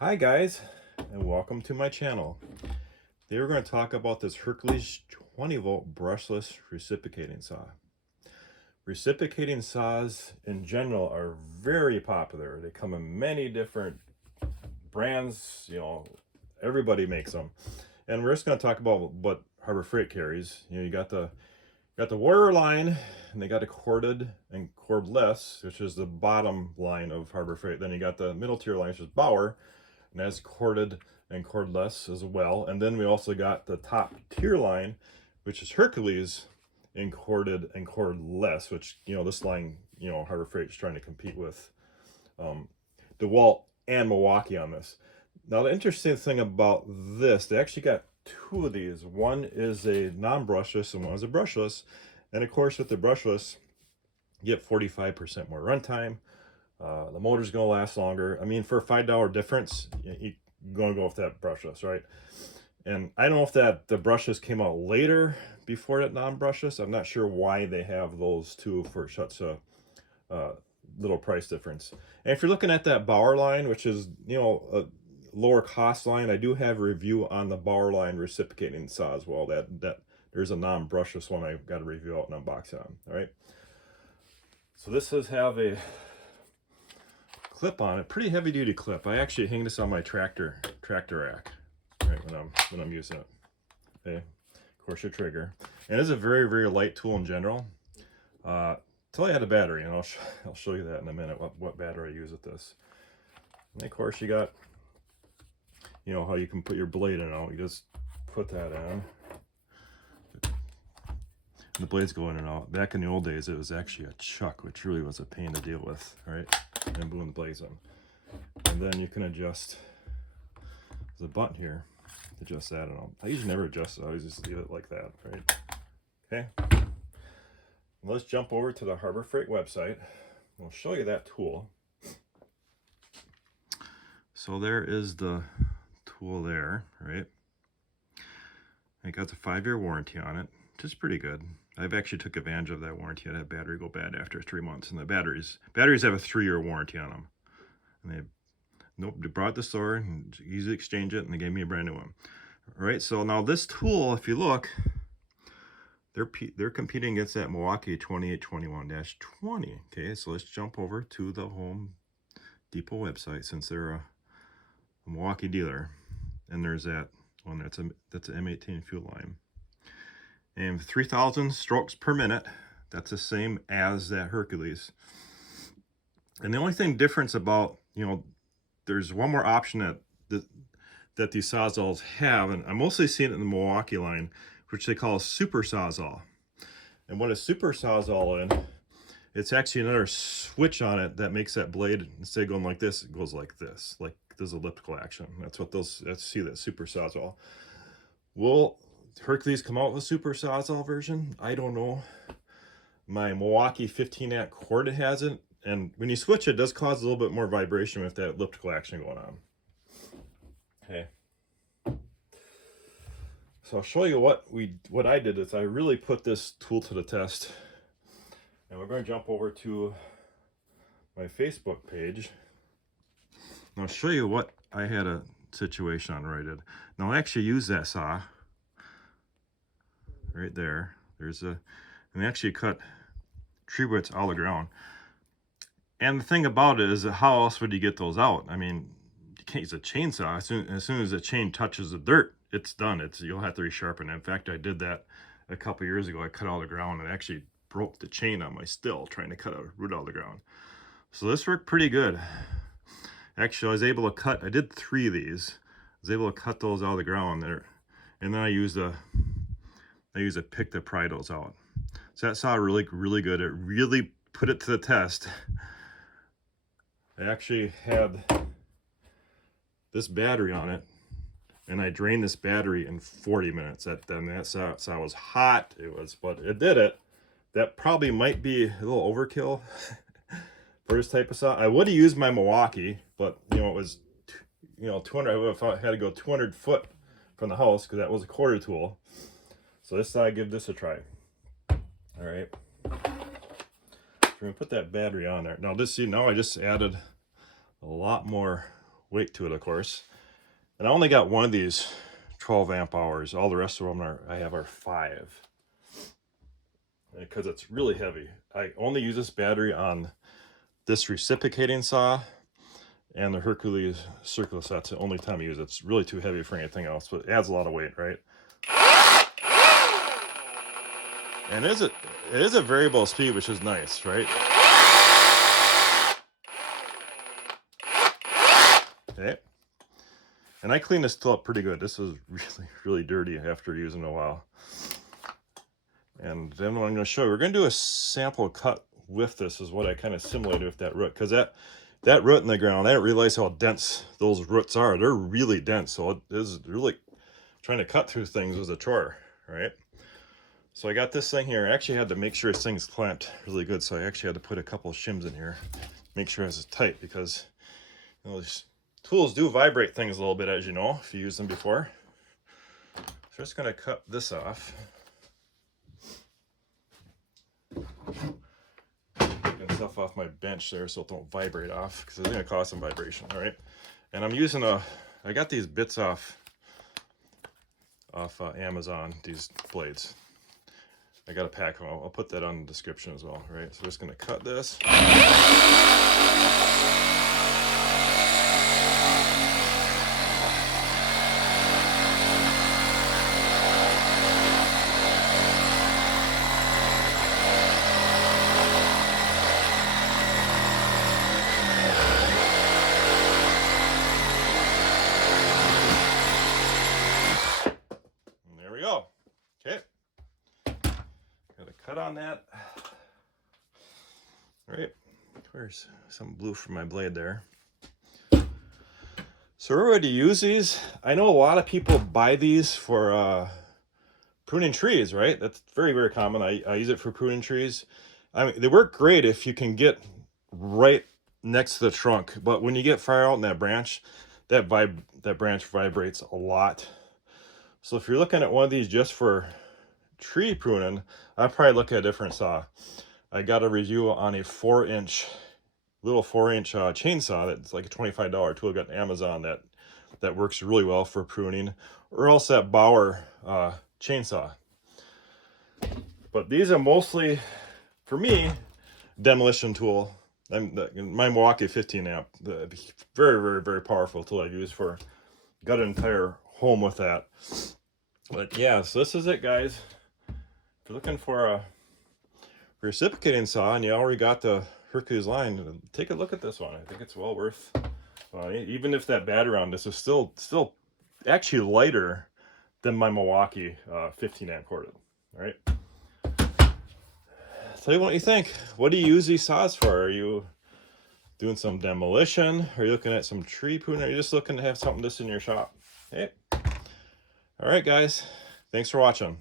Hi guys, and welcome to my channel. Today we're going to talk about this Hercules 20 volt brushless reciprocating saw. Reciprocating saws in general are very popular. They come in many different brands, everybody makes them. And we're just going to talk about what Harbor Freight carries. You got the Warrior line, and they got a corded and cordless, which is the bottom line of Harbor Freight. Then you got the middle tier line, which is Bauer, and that's corded and cordless as well. And then we also got the top tier line, which is Hercules in corded and cordless, which, this line, Harbor Freight is trying to compete with DeWalt and Milwaukee on this. Now, the interesting thing about this, they actually got two of these. One is a non-brushless and one is a brushless. And of course, with the brushless, you get 45% more runtime. The motor's going to last longer. I mean, for a $5 difference, you're going to go with that brushless, right? And I don't know if the brushless came out later before that non-brushless. I'm not sure why they have those two for such a little price difference. And if you're looking at that Bauer line, which is, a lower cost line, I do have a review on the Bauer line reciprocating saw as well. That there's a non-brushless one I've got a review out and unbox on. All right. So this does have a clip on it, pretty heavy duty clip. I actually hang this on my tractor rack, right, when I'm using it. Okay, of course your trigger, and it's a very, very light tool in general. Till I had a battery, and I'll show you that in a minute. What battery I use with this. And of course you got, how you can put your blade in. You just put that in. The blades go in and out. Back in the old days, it was actually a chuck, which really was a pain to deal with, right? And boom, the blades in. And then you can adjust, there's a button here, adjust that. And I usually never adjust it, I always just leave it like that, right? Okay. Let's jump over to the Harbor Freight website. I'll show you that tool. So there is the tool there, right? It got the 5-year warranty on it, which is pretty good. I've actually took advantage of that warranty. I had a battery go bad after 3 months, and the batteries have a 3-year warranty on them. And they brought it to the store and easily exchange it, and they gave me a brand new one. All right, so now this tool, if you look, they're competing against that Milwaukee 2821-20. Okay, so let's jump over to the Home Depot website, since they're a Milwaukee dealer, and there's that one that's an M18 fuel line. And 3,000 strokes per minute, that's the same as that Hercules. And the only thing difference about, there's one more option that these Sawzalls have, and I'm mostly seeing it in the Milwaukee line, which they call a super Sawzall. And what a super Sawzall in, it's actually another switch on it that makes that blade, instead of going like this, it goes like this, like there's elliptical action. That's what let's see that super Sawzall. Will Hercules come out with a super Sawzall version? I don't know. My Milwaukee 15-amp cord has it, and when you switch it does cause a little bit more vibration with that elliptical action going on. Okay. So I'll show you what I did is I really put this tool to the test. And we're going to jump over to my Facebook page. And I'll show you what I had a situation on where I did. Now I actually use that saw right there. And they actually cut tree roots out of the ground. And the thing about it is that how else would you get those out? I mean, you can't use a chainsaw. As soon as the chain touches the dirt, it's done. You'll have to resharpen it. In fact, I did that a couple years ago. I cut out the ground and actually broke the chain on my still trying to cut a root out of the ground. So this worked pretty good. Actually, I was able to cut, I did 3 of these. I was able to cut those out of the ground there. And then I used a pick to pry those out. So that saw really, really good. It really put it to the test. I actually had this battery on it, and I drained this battery in 40 minutes. That saw was hot. But it did it. That probably might be a little overkill for this type of saw. I would have used my Milwaukee, but it was 200. I would have had to go 200 foot from the house because that was a quarter tool. So this I give this a try. All right. So we're gonna put that battery on there. Now now I just added a lot more weight to it, of course. And I only got one of these 12 amp hours. All the rest of them I have are 5. Because it's really heavy. I only use this battery on this reciprocating saw and the HERCULES circular saw. That's the only time I use it. It's really too heavy for anything else, but it adds a lot of weight, right? And it is a variable speed, which is nice, right? Okay. And I cleaned this tool up pretty good. This is really, really dirty after using it a while. And then what I'm going to show you, we're going to do a sample cut with this, is what I kind of simulated with that root. Because that root in the ground, I didn't realize how dense those roots are. They're really dense. So it is really, trying to cut through things was a chore, right? So I got this thing here. I actually had to make sure this thing's clamped really good. So I actually had to put a couple of shims in here, make sure it's tight, because you know, these tools do vibrate things a little bit, as you know, if you used them before. So I'm just going to cut this off. Taking stuff off my bench there so it don't vibrate off, because it's going to cause some vibration. All right, and I'm using I got these bits off Amazon, these blades. I got a pack of them. I'll put that on the description as well. All right, so I'm just going to cut this. Go. Okay. Got a cut on that. All right. Where's some blue from my blade there? So we're ready to use these. I know a lot of people buy these for pruning trees, right? That's very, very common. I use it for pruning trees. I mean, they work great if you can get right next to the trunk, but when you get far out in that branch, that branch vibrates a lot. So if you're looking at one of these just for tree pruning, I'd probably look at a different saw. I got a review on a 4-inch, little 4-inch chainsaw that's like a $25 tool. I got on Amazon that works really well for pruning, or else that Bauer chainsaw. But these are mostly, for me, demolition tool. My Milwaukee 15 amp, the very, very, very powerful tool I use for, got an entire home with that. But yeah, so this is it, guys. If you're looking for a reciprocating saw and you already got the HERCULES line, take a look at this one. I think it's well worth, even if that battery on this is still actually lighter than my Milwaukee 15 amp corded. All right, tell you what you think. What do you use these saws for? Are you doing some demolition? Are you looking at some tree pruning? Are you just looking to have something just in your shop? Hey. All right, guys. Thanks for watching.